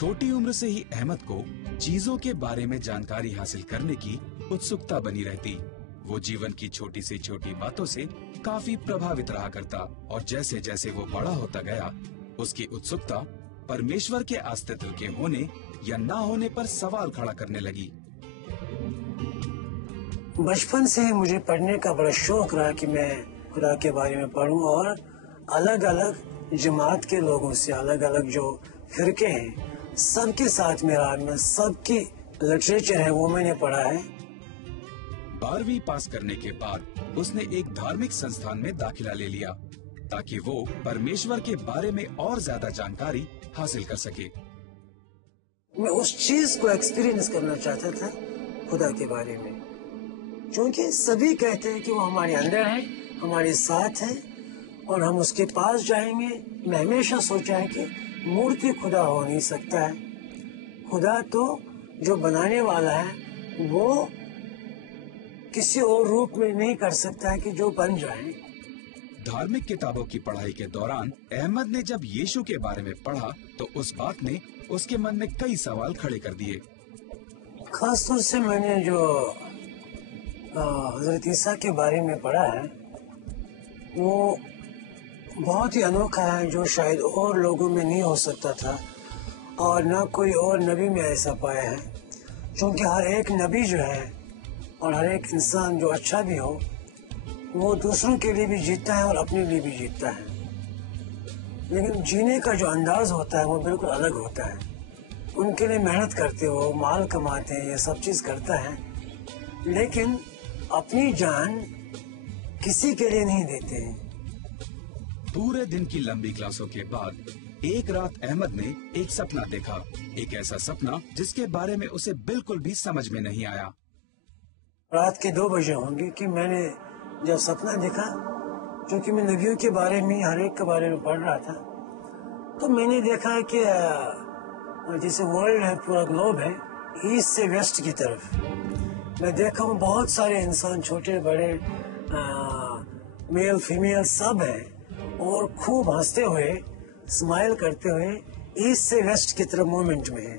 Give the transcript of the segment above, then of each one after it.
छोटी उम्र से ही अहमद को चीजों के बारे में जानकारी हासिल करने की उत्सुकता बनी रहती। वो जीवन की छोटी से छोटी बातों से काफी प्रभावित रहा करता और जैसे जैसे वो बड़ा होता गया उसकी उत्सुकता परमेश्वर के अस्तित्व के होने या ना होने पर सवाल खड़ा करने लगी। बचपन से ही मुझे पढ़ने का बड़ा शौक रहा कि मैं खुदा के बारे में पढूं और अलग अलग जमात के लोगों से, अलग अलग जो फिरके हैं, सबके साथ मैं सबकी लिटरेचर है वो मैंने पढ़ा है। 12वीं पास करने के बाद उसने एक धार्मिक संस्थान में दाखिला ले लिया ताकि वो परमेश्वर के बारे में और ज्यादा जानकारी हासिल कर सके। मैं उस चीज को एक्सपीरियंस करना चाहता था, खुदा के बारे में, क्योंकि सभी कहते हैं कि वो हमारे अंदर है, हमारे साथ है और हम उसके पास जाएंगे। मैं हमेशा सोचा है कि मूर्ति खुदा हो नहीं सकता है। खुदा तो जो बनाने वाला है वो किसी और रूप में नहीं कर सकता है कि जो बन जाए। धार्मिक किताबों की पढ़ाई के दौरान अहमद ने जब यीशु के बारे में पढ़ा तो उस बात ने उसके मन में कई सवाल खड़े कर दिए। खास तौर से मैंने जो हजरत ईसा के बारे में पढ़ा है वो बहुत ही अनोखा है, जो शायद और लोगों में नहीं हो सकता था और ना कोई और नबी में ऐसा पाया है। क्योंकि हर एक नबी जो है और हर एक इंसान जो अच्छा भी हो वो दूसरों के लिए भी जीता है और अपने लिए भी जीता है, लेकिन जीने का जो अंदाज होता है वो बिल्कुल अलग होता है। उनके लिए मेहनत करते हो, माल कमाते हैं, ये सब चीज़ करता है, लेकिन अपनी जान किसी के लिए नहीं देते हैं। पूरे दिन की लंबी क्लासों के बाद एक रात अहमद ने एक सपना देखा, एक ऐसा सपना जिसके बारे में उसे बिल्कुल भी समझ में नहीं आया। रात के 2 बजे होंगे कि मैंने जब सपना देखा, क्योंकि मैं नबियों के बारे में हर एक के बारे में पढ़ रहा था, तो मैंने देखा कि जैसे वर्ल्ड है, पूरा ग्लोब है, ईस्ट से वेस्ट की तरफ मैं देखा हूँ बहुत सारे इंसान, छोटे बड़े, मेल फीमेल सब हैं और खूब हंसते हुए, स्माइल करते हुए ईस्ट से वेस्ट की तरफ मूवमेंट में है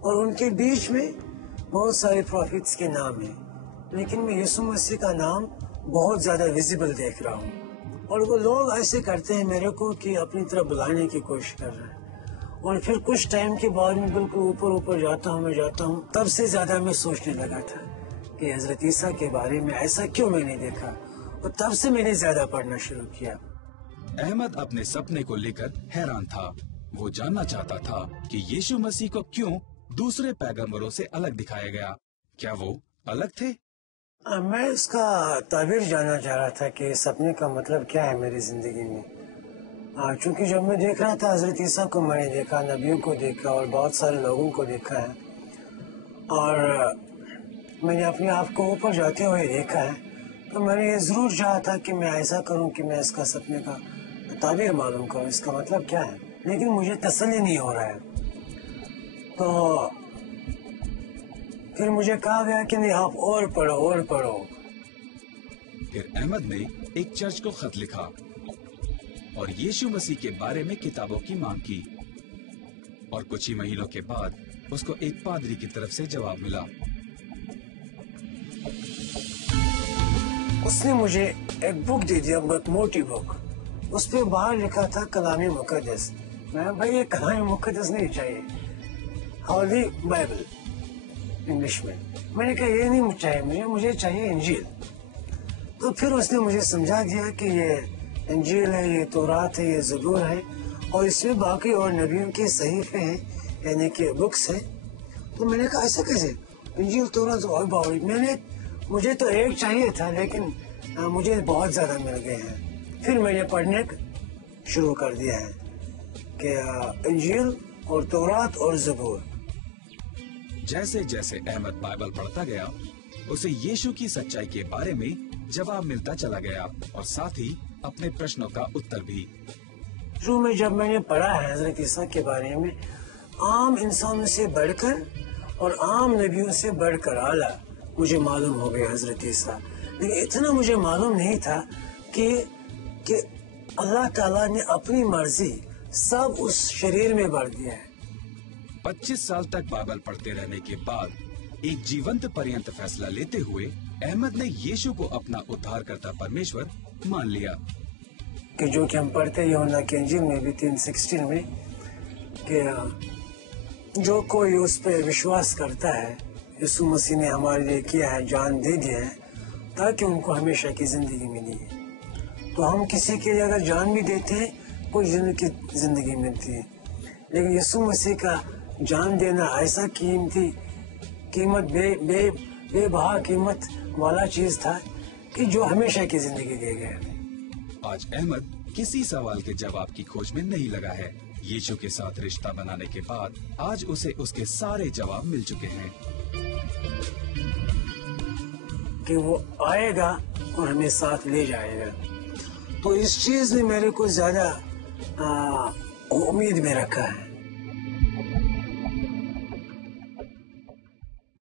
और उनके बीच में बहुत सारे प्रॉफिट्स के नाम हैं, लेकिन मैं यीशु मसीह का नाम बहुत ज्यादा विजिबल देख रहा हूँ और वो लोग ऐसे करते हैं मेरे को कि अपनी तरफ बुलाने की कोशिश कर रहे हैं। और फिर कुछ टाइम के बाद में बिल्कुल ऊपर ऊपर जाता हूँ, तब से ज्यादा मैं सोचने लगा था कि हजरत ईसा के बारे में ऐसा क्यों मैंने देखा, और तब से मैंने ज्यादा पढ़ना शुरू किया। अहमद अपने सपने को लेकर हैरान था। वो जानना चाहता था कि यीशु मसीह को क्यों दूसरे पैगंबरों से अलग दिखाया गया। क्या वो अलग थे? मैं इसका ताबीर जानना चाह रहा था कि सपने का मतलब क्या है मेरी जिंदगी में। चूँकि जब मैं देख रहा था हजरत ईसा को मैंने देखा, नबियों को देखा और बहुत सारे लोगों को देखा है और मैंने अपने आप को ऊपर जाते हुए देखा है, तो मैंने ये ज़रूर चाहा था कि मैं ऐसा करूं कि मैं इसका सपने का ताबीर मालूम करूं, इसका मतलब क्या है, लेकिन मुझे तसल्ली नहीं हो रहा है। तो फिर मुझे कहा गया कि नहीं, आप और पढ़ो। फिर अहमद ने एक चर्च को खत लिखा और यीशु मसीह के बारे में किताबों की मांग की और कुछ ही महीनों के बाद उसको एक पादरी की तरफ से जवाब मिला। उसने मुझे एक बुक दे दिया, बहुत मोटी बुक, उस पे बाहर लिखा था कलामी मुकद्दस। मैं भाई ये कलामी मुकद्दस नहीं चाहिए, हॉली बाइबल इंग्लिश में। मैंने कहा ये नहीं चाहिए मुझे चाहिए इंजील। तो फिर उसने मुझे समझा दिया कि ये इंजील है, ये तौरात है, ये ज़बूर है और इसमें बाकी और नबियों के सहीफे हैं, यानी कि बुक्स हैं। तो मैंने कहा ऐसा कैसे, इंजील तौरात और बाकी, मुझे तो एक चाहिए था, लेकिन मुझे बहुत ज़्यादा मिल गए हैं। फिर मैंने पढ़ने शुरू कर दिया है कि इंजील और तौरात और ज़बूर। जैसे जैसे अहमद बाइबल पढ़ता गया उसे यीशु की सच्चाई के बारे में जवाब मिलता चला गया और साथ ही अपने प्रश्नों का उत्तर भी। शुरू में जब मैंने पढ़ा है हजरत ईसा के बारे में, आम इंसानों से बढ़कर और आम नबियों से बढ़कर आला मुझे मालूम हो गया हजरत ईसा, लेकिन इतना मुझे मालूम नहीं था कि अल्लाह ताला ने अपनी मर्जी सब उस शरीर में भर दिया है। 25 साल तक बाइबल पढ़ते रहने के बाद एक जीवंत पर्यंत फैसला लेते हुए अहमद ने यीशु को अपना उद्धारकर्ता परमेश्वर मान लिया। कि जो कि हम पढ़ते हैं यूहन्ना की इंजील में भी 3:16 में कि जो कोई उस पर विश्वास करता है, यीशु मसीह ने हमारे लिए किया है, जान दे दिया है ताकि उनको हमेशा की जिंदगी मिली है। तो हम किसी के लिए अगर जान भी देते हैं, कोई जिंदगी मिलती है, लेकिन यीशु मसीह का जान देना ऐसा बेबहा कीमत वाला चीज था कि जो हमेशा की जिंदगी दे गया। आज अहमद किसी सवाल के जवाब की खोज में नहीं लगा है। यीशु के साथ रिश्ता बनाने के बाद आज उसे उसके सारे जवाब मिल चुके हैं कि वो आएगा और हमें साथ ले जाएगा। तो इस चीज ने मेरे को ज्यादा उम्मीद में रखा है।